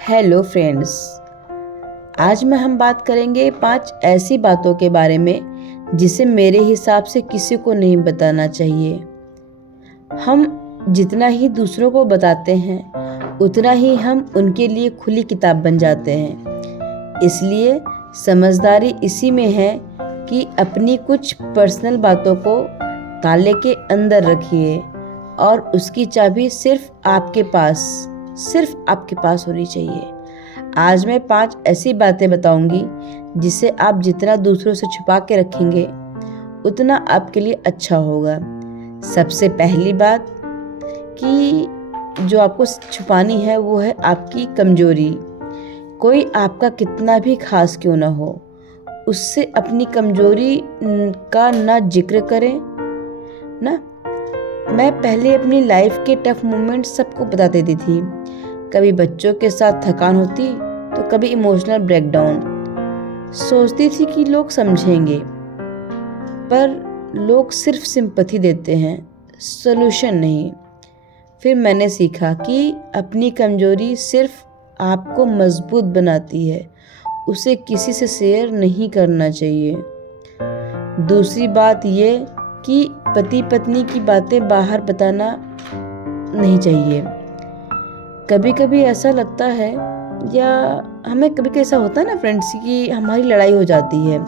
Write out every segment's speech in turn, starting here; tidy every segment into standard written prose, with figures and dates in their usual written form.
Hello friends. आज हम बात करेंगे 5 ऐसी बातों के बारे में जिसे मेरे हिसाब से किसी को नहीं बताना चाहिए। हम जितना ही दूसरों को बताते हैं उतना ही हम उनके लिए खुली किताब बन जाते हैं। इसलिए समझदारी इसी में है कि अपनी कुछ पर्सनल बातों को ताले के अंदर रखिए और उसकी चाबी सिर्फ आपके पास होनी चाहिए। आज मैं 5 ऐसी बातें बताऊंगी जिसे आप जितना दूसरों से छुपा के रखेंगे उतना आपके लिए अच्छा होगा। सबसे पहली बात कि जो आपको छुपानी है वो है आपकी कमजोरी। कोई आपका कितना भी खास क्यों ना हो, उससे अपनी कमजोरी का ना जिक्र करें ना। मैं पहले अपनी लाइफ के टफ मोमेंट सबको बता देती थी। कभी बच्चों के साथ थकान होती तो कभी इमोशनल ब्रेकडाउन। सोचती थी कि लोग समझेंगे, पर लोग सिर्फ सिंपैथी देते हैं, सॉल्यूशन नहीं। फिर मैंने सीखा कि अपनी कमजोरी सिर्फ आपको मजबूत बनाती है, उसे किसी से शेयर नहीं करना चाहिए। दूसरी बात ये कि पति पत्नी की बातें बाहर बताना नहीं चाहिए। कभी कभी ऐसा लगता है, या हमें कभी कभी ऐसा होता है ना फ्रेंड्स, कि हमारी लड़ाई हो जाती है,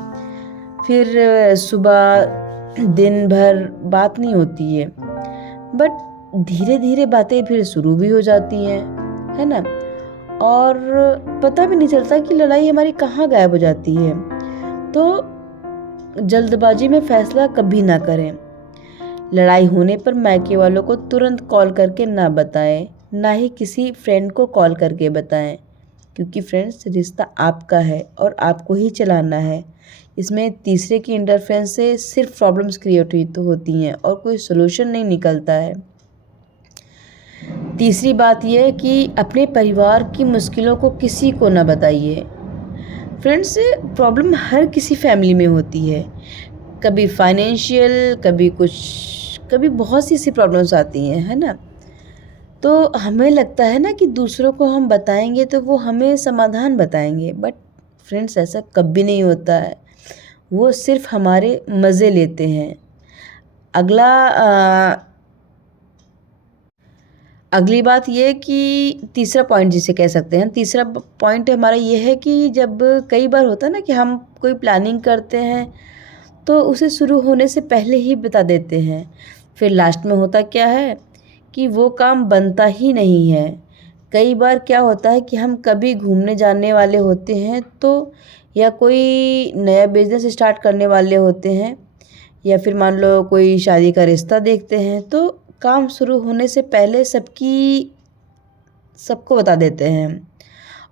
फिर सुबह दिन भर बात नहीं होती है, बट धीरे धीरे बातें फिर शुरू भी हो जाती हैं, है ना। और पता भी नहीं चलता कि लड़ाई हमारी कहाँ गायब हो जाती है। तो जल्दबाजी में फैसला कभी ना करें। लड़ाई होने पर मायके वालों को तुरंत कॉल करके ना बताएं, ना ही किसी फ्रेंड को कॉल करके बताएं, क्योंकि फ्रेंड्स रिश्ता आपका है और आपको ही चलाना है। इसमें तीसरे की इंटरफेरेंस से सिर्फ प्रॉब्लम्स क्रिएट होती हैं और कोई सोल्यूशन नहीं निकलता है। तीसरी बात यह है कि अपने परिवार की मुश्किलों को किसी को ना बताइए। फ्रेंड्स, प्रॉब्लम हर किसी फैमिली में होती है, कभी फाइनेंशियल, कभी बहुत सी ऐसी प्रॉब्लम्स आती हैं, है ना। तो हमें लगता है ना कि दूसरों को हम बताएंगे तो वो हमें समाधान बताएंगे, बट फ्रेंड्स ऐसा कभी नहीं होता है। वो सिर्फ हमारे मज़े लेते हैं। अगली बात ये कि तीसरा पॉइंट जिसे कह सकते हैं, तीसरा पॉइंट हमारा ये है कि जब कई बार होता है ना कि हम कोई प्लानिंग करते हैं तो उसे शुरू होने से पहले ही बता देते हैं, फिर लास्ट में होता क्या है कि वो काम बनता ही नहीं है। कई बार क्या होता है कि हम कभी घूमने जाने वाले होते हैं, तो या कोई नया बिजनेस स्टार्ट करने वाले होते हैं, या फिर मान लो कोई शादी का रिश्ता देखते हैं, तो काम शुरू होने से पहले सबको बता देते हैं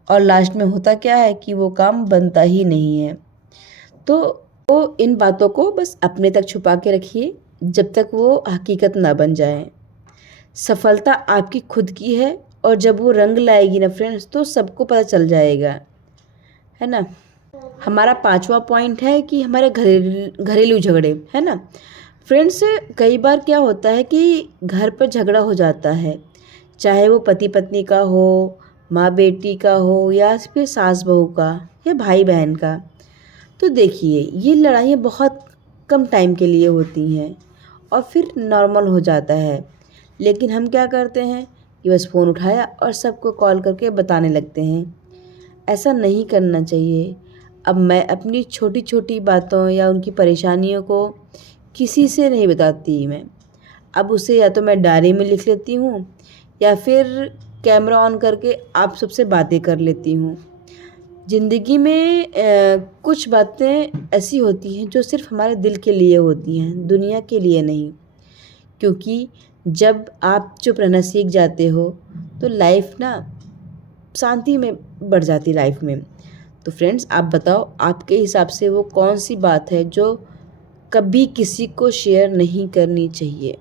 और लास्ट में होता क्या है कि वो काम बनता ही नहीं है। तो इन बातों को बस अपने तक छुपा के रखिए जब तक वो हकीकत ना बन जाए। सफलता आपकी खुद की है और जब वो रंग लाएगी ना फ्रेंड्स, तो सबको पता चल जाएगा, है ना। हमारा 5वां पॉइंट है कि हमारे घरेलू झगड़े, है ना। फ्रेंड्स, कई बार क्या होता है कि घर पर झगड़ा हो जाता है, चाहे वो पति पत्नी का हो, माँ बेटी का हो, या फिर सास बहू का, या भाई बहन का। तो देखिए, ये लड़ाइयाँ बहुत कम टाइम के लिए होती हैं और फिर नॉर्मल हो जाता है। लेकिन हम क्या करते हैं कि बस फ़ोन उठाया और सबको कॉल करके बताने लगते हैं। ऐसा नहीं करना चाहिए। अब मैं अपनी छोटी छोटी बातों या उनकी परेशानियों को किसी से नहीं बताती। मैं अब उसे या तो मैं डायरी में लिख लेती हूँ, या फिर कैमरा ऑन करके आप सबसे बातें कर लेती हूँ। ज़िंदगी में कुछ बातें ऐसी होती हैं जो सिर्फ हमारे दिल के लिए होती हैं, दुनिया के लिए नहीं। क्योंकि जब आप चुप रहना सीख जाते हो तो लाइफ ना शांति में बढ़ जाती लाइफ में। तो फ्रेंड्स, आप बताओ, आपके हिसाब से वो कौन सी बात है जो कभी किसी को शेयर नहीं करनी चाहिए।